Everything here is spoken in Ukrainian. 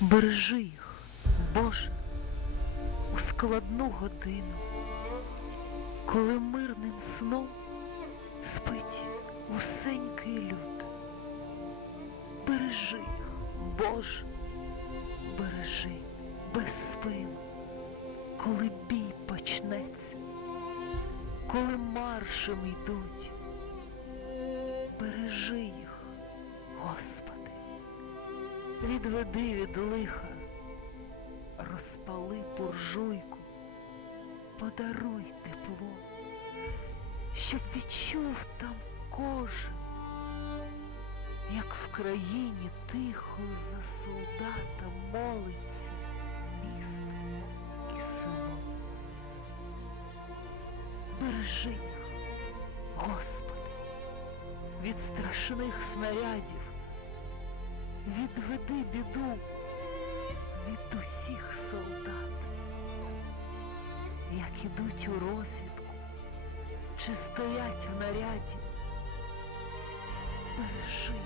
Бережи їх, Боже, у складну годину, коли мирним сном спить усенький люд. Бережи їх, Боже, бережи без спину, коли бій почнеться, коли маршем йдуть. Бережи їх, відведи від лиха, розпали буржуйку, подаруй тепло, щоб відчув там кожен, як в країні тихо за солдата молиться місто і село. Бережи їх, Господи, від страшних снарядів, відведи біду від усіх солдат, як ідуть у розвідку, чи стоять в наряді. Бережи